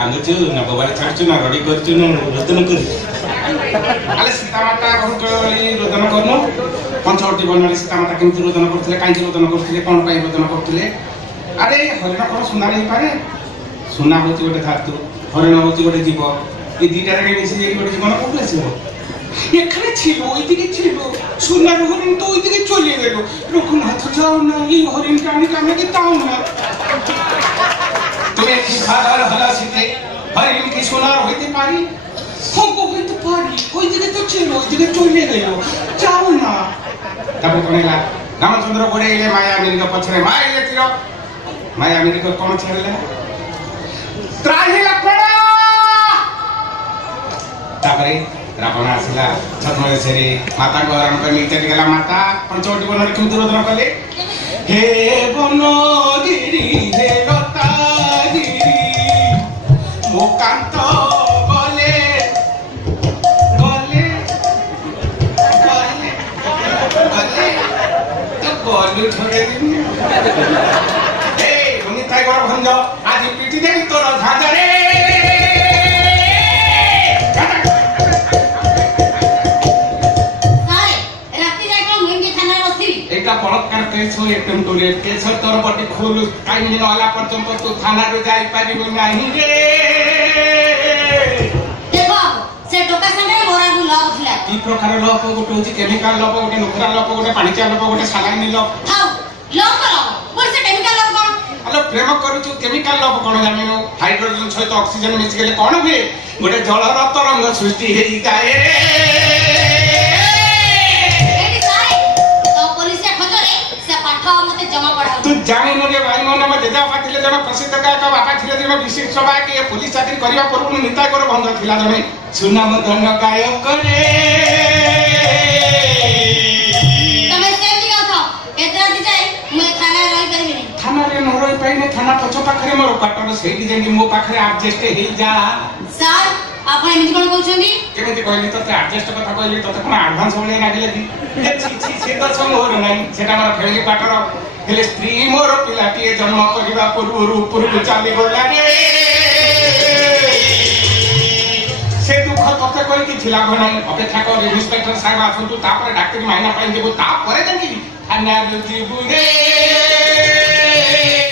କାନ୍ଦୁଛୁ ନା ବୋବାରେ ଛାଡୁଛୁ ନା ରଡି କରୁଛୁ ନା ରୋଦନ କରୁଛୁ ଆଲେ ସୀତାମାତା ବହୁତ ରୋଦନ କରୁନୁ ପଞ୍ଚବଟୀ ବନରେ ସୀତାମାତା କେମିତି ରୋଦନ କରୁଥିଲେ କାହିଁକି ରୋଦନ କରୁଥିଲେ କଣ ପାଇଁ ରୋଦନ କରୁଥିଲେ ଆରେ ହରିଣ କଣ ସୁନା ହେଇପାରେ ସୁନା ହଉଛି ଗୋଟେ ଧାତୁ হরিণ হচ্ছে গোটে জীব এই দুইটারে মিশে যাই গোটে জীবন কোথায় আসিব এখানে ছিল ওইদিকে ছিল সোনার হরিণ তো ওইদিকে চলে গেল রঘুনাথ যাও না এই হরিণকে আমাকে তাও না তুমি কি ভালো হাসিতে হরিণ কি সোনার হইতে পারি সম্ভব হইতে পারি ওইদিকে তো ছিল ওইদিকে চলে গেল যাও না তারপরে কোন এলা রামচন্দ্র পড়ে এলে মায়া মিরিক পছরে মায়া এলেছিল মায়া মিরিক কোন ছাড়লে त्राही लक्ष्मण तापरे रावण आसिला छद्मवेशरे माता को हरण कर नीचे गला माता पंचवटी वन रे केमति रोदन कले हे बनगिरी हे लतागिरी मोकांत गले गले गले गले तो गलु छोड़े ए उनी ताई गरा भंज आज पिटी देवी तोर झांझा रे सारे राती जाय को मुंगे थाना रथि एका बलात्कार केस हो एकदम तोरे केस तोर बटी खोल काई दिन वाला पर्यंत तू थाना रे जाई पारिबो नाही रे देखो से टोका संगे मोरा गु लॉक थिला की प्रकार लॉक गोटे होची केमिकल लॉक गोटे नुकरा लॉक गोटे पानीचा लॉक गोटे सालाइन लॉक थाउ लॉक करो बोल से केमिकल लॉक कोन अलो प्रेम करूछु केमिकल लॉक कोन जानिनो हाइड्रोजन सहित ऑक्सीजन मिस गेले कोन हुए गोटे जलर तरंग सृष्टि हेई जाए एडी सारे तो पुलिस खजरे से पाठ मते जमा पढ़ाउ तू जानि न रे भाई मन में देजा पातिले जन प्रसिद्ध गायक बापा थिले जन विशेष सभा के पुलिस चाकरी करिवा पूर्व निताय कर भंग थिला जने सुनाम धन गायक रे तमे सेमती गाथो एतरा दि जाय मैं थाना रही परबी नहीं थाना रे न रही पाइने थाना पछ पाखरे मोर क्वार्टर सेठी जेंगी मो पाखरे एडजस्ट हेई जा सर आपण एमिति कोन कहउछंदी केमिति कहली तते एडजस्ट कथा कहली तते कोन एडवांस होले लागिले दी ए छी छी से तो संग होर नाही सेटा मोर फैमिली क्वार्टर हेले स्त्री मोर पिलाटी जन्म करिवा पूर्वरु पूर्व चाली गला रे से दुख तते कोई कि छिला भनाई अपेक्षा कर इंस्पेक्टर साहब आसंतु तापर डॉक्टर माइना पाइन देबो तापर जेंगी थाना जीबु रे